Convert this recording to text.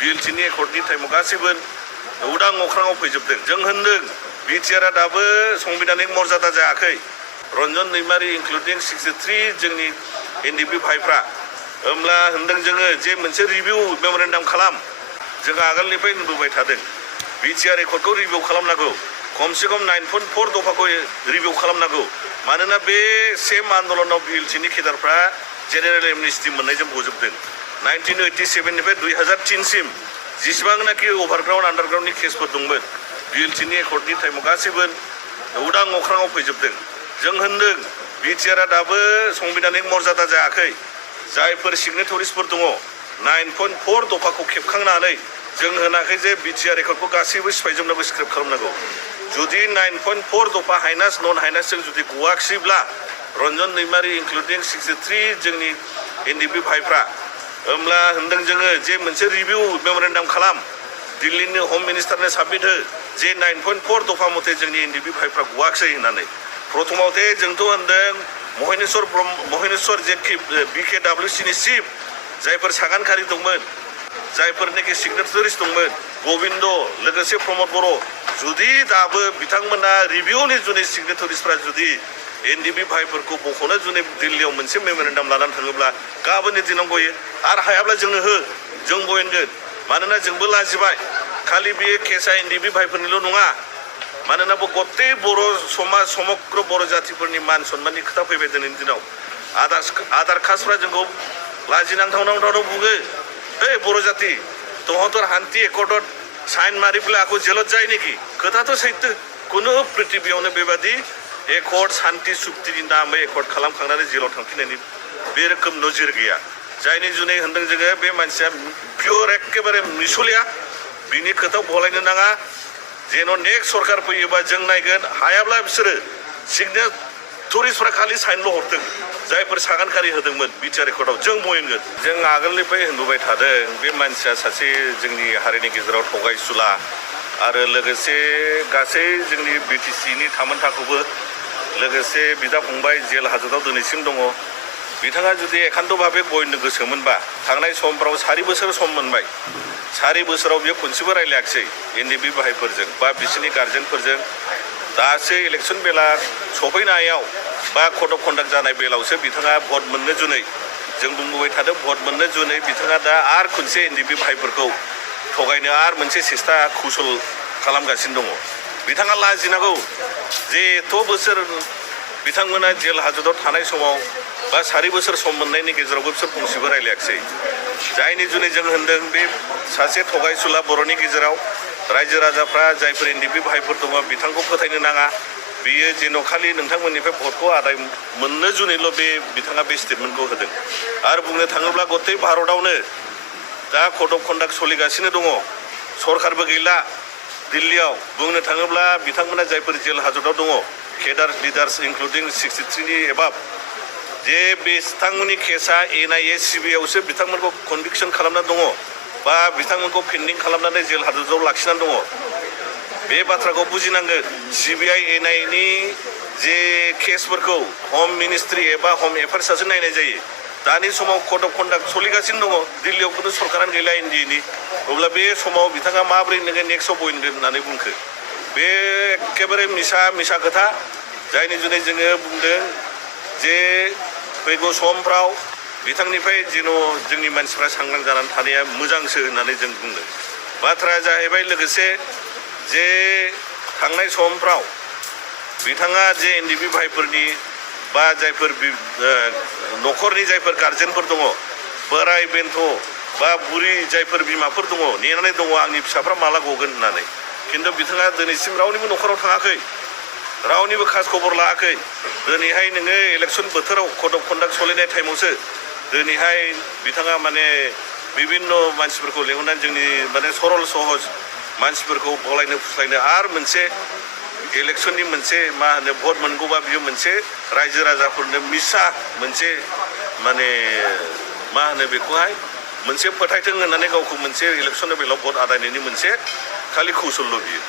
BLTनि एकर्डनि टाइमाव गासैबो उदां अख्राङाव फैजोबदों। जों होनदों बिटिआरआ दाबो संबिधानिक मर्यादा जायाखै। रन्जन दैमारि इनक्लुडिं 63 जोंनि एनडिपि भाइफ्रा होमब्ला होनदों जोङो जे मोनसे रिभिउ मेमोरेन्डाम खालाम। जों आगोलनिफ्राय नुबोबाय थादों बिटिआर एकर्डखौ रिभिउ खालामनांगौ, खमसे खम 9.4 दफाखौ रिभिउ खालामनांगौ। मानोना बे सेम आन्दलनाव BLTनि केडारफ्रा जेनेरेल एमनेस्टि मोननायजों गजोबदों। 1987 निफ्राय 2003 सिम जेसेबांनाखि अभारग्राउन्ड आन्डारग्राउन्डनि केसफोर दंमोन BLTनि एकर्डनि टाइमाव गासैबो उदां अख्राङाव फैजोबदों। जों होनदों बिटिआरआ दाबो संबिधानिक मर्यादा जायाखै। जायफोर सिगनेटरिसफोर दङ 9.4 दफाखौ खेबखांनानै जों होनाखै जे बिटिआर एकर्डखौ गासैबो सिफायजोबनांगौ, स्क्रेप खालामनांगौ। जुदि 9.4 दफा हाइनास नन हाइनासजों जुदि गवाखैब्ला रन्जन दैमारि इनक्लुडिं 63 जोंनि एनडिपि भाइफ्रा होमब्ला होनदों जोङो जे मोनसे रिभिउ मेमोरेन्डाम खालाम, दिल्लीनि हम मिनिस्टारनो साबमिट हो जे 9.4 दफा मथे जोंनि एनडिपि भाइफ्रा गवाखै होननानै। प्रथमावथे जोंथ' होनदों महेनेश्वर जे BKWCनि चिफ जायफोर सागानखारि दंमोन, जायफोरनिखि सिगनेटरिस दंमोन, गबिन्द लोगोसे प्रमद बर', जुदि दाबो बिथांमोना रिभिउनि जुनै सिगनेटरिसफ्रा जुदि एनडिपि भाइफोरखौ बख'नो जुनै दिल्लीयाव मोनसे मेमोरेन्डाम लानानै थाङोब्ला गाबोननि दिनाव गयो आरो हायाब्ला जोंनो हो, जों बयनगोन। मानोना जोंबो लाजिबाय। खालि बे केसा एनडिपि भाइफोरनिल' नङा, मानोना गत्ते बर' समाज समग्र बर' जातिफोरनि मान सन्माननि खोथा फैबाय दिनैनि दिनाव। आधार कास्टफ्रा जोंखौ लाजिनांथाव बुङो, हे बर' जाति तोहतर हान्ति एकर्डत साइन मारिब्ला आखौ जेलत जायो नेखि? खोथाथ' सैथो। कुनु पृथिबियावनो बेबादि एकर्ड शान्ति सुक्तिनि नामै एकर्ड खालामखांनानै जेलाव थांफिननायनि बे रोखोम नजिर गैया। जायनि जुनै होनदों जोङो बे मानसिया पियर एखेबारे मिसलिया, बिनि खोथाव बलायनो नाङा। जेन' नेक्स्ट सरकार फैयोबा जों नायगोन, हायाब्ला बिसोरो सिगनेटरिसफ्रा खालि साइनल' हरथों जायफोर सागानखारि होदोंमोन बिटिआर एकर्डआव, जों बयनगोन। जों आगोलनिफ्राय होनबोबाय थादों बे मानसिया सासे जोंनि हारिनि गेजेराव थगायसुला आरो लोगोसे गासै जोंनि बिटिसिनि थामोनथाखौबो लोगोसे बिदा फंबाय जेल हाजतआव दिनैसिम दङ। बिथाङा जुदि एकान्त भाबे गयनो गोसोमोनबा थांनाय समफ्राव 4 बोसोर सम मोनबाय। 4 बोसोराव बियो खनसेबो रायलायाखिसै एनडिपि भाइफोरजों बा बिसोरनि गार्जेनफोरजों। दासो इलेक्सन बेला सफैनायाव बा कड अफ कन्डाक्ट जानाय बेलावसो बिथाङा भट मोननो जुनै जों बुंबोबाय थादों, भट मोननो जुनै बिथाङा दा आरो खनसे एनडिपि भाइफोरखौ थगायनो आरो मोनसे सेस्था कौशल खालामगासिनो दङ। बिथाङा लाजिनांगौ जे एथ' बोसोर बिथांमोना जेल हाजतआव थानाय समाव बा 4 बोसोर सम मोननायनि गेजेरावबो बिसोर फंसेबो रायलायाखिसै। जायनि जुनै जों होनदों बे सासे थगायसुला बर'नि गेजेराव रायजो राजाफ्रा जायफोर एनडिपि भाइफोर दङ बिथांखौ फोथायनो नाङा। बियो जेन' खालि नोंथांमोननिफ्राय भटखौ आदाय मोननो जुनैल' बिथाङा बे स्टेटमेन्टखौ होदों। आरो बुंनो थाङोब्ला गत्ते भारतआवनो दा कड अफ कन्डाक्ट सोलिगासिनो दङ, सरकारबो गैला दिल्लीयाव। बुंनो थाङोब्ला बिथांमोना जायफोर जेल हाजतआव दङ केडार लिडार्स इनक्लुडिं 63नि एबाब, जे बिथांमोननि केसा NIA CBIआवसो बिथांमोनखौ कनभिक्सन खालामना दङ बा बिथांमोनखौ पेन्डिं खालामनानै जेल हाजतआव लाखिनानै दङ। बे बाथ्राखौ बुजिनांगोन। CBI NIAनि जे केसफोरखौ हम मिनिस्ट्रि एबा हम एफेयार्सआसो नायनाय जायो। दानि समाव कड अफ कन्डाक्ट सोलिगासिनो दङ, दिल्लीयाव खुनु सरकारानो गैला NDAनि। अब्ला बे समाव बिथाङा माबोरै नोङो नेक्स्टआव बयनगोन होननानै बुंखो? बे एखेबारे मिसा खोथा। जायनि जुनै जोङो बुंदों जे फैगौ समफ्राव बिथांनिफ्राय जेन' जोंनि मानसिफ्रा सांग्रां जानानै थानाया मोजांसो होननानै जों बुंदों। बाथ्राया जाहैबाय लोगोसे जे थांनाय समफ्राव बिथाङा जे एनडिपि भाइफोरनि बा जायफोर न'खरनि जायफोर गार्जेनफोर दङ, बोराय बेन्थ' बा बुरि जायफोर बिमाफोर दङ, नेनानै दङ आंनि फिसाफ्रा माला गगोन होननानै। खिन्थु बिथाङा दिनैसिम रावनिबो न'खराव थाङाखै, रावनिबो खास खबर लायाखै। दिनैहाय नोङो इलेक्सन बोथोराव कड अफ कन्डाक्ट सोलिनाय टाइमावसो दिनैहाय बिथाङा माने बिभिन्न मानसिफोरखौ लेंहरनानै जोंनि माने सरल सहज मानसिफोरखौ बलायनो फुस्लायनो आरो मोनसे इलेक्सननि मोनसे मा होनो भट मोनगौबा बियो मोनसे रायजो राजाफोरनो मिसा मोनसे माने मा होनो बेखौहाय मोनसे फोथायथों होननानै गावखौ मोनसे इलेक्सन बेलाव भट आदायनायनि मोनसे खालि कौशल बियो।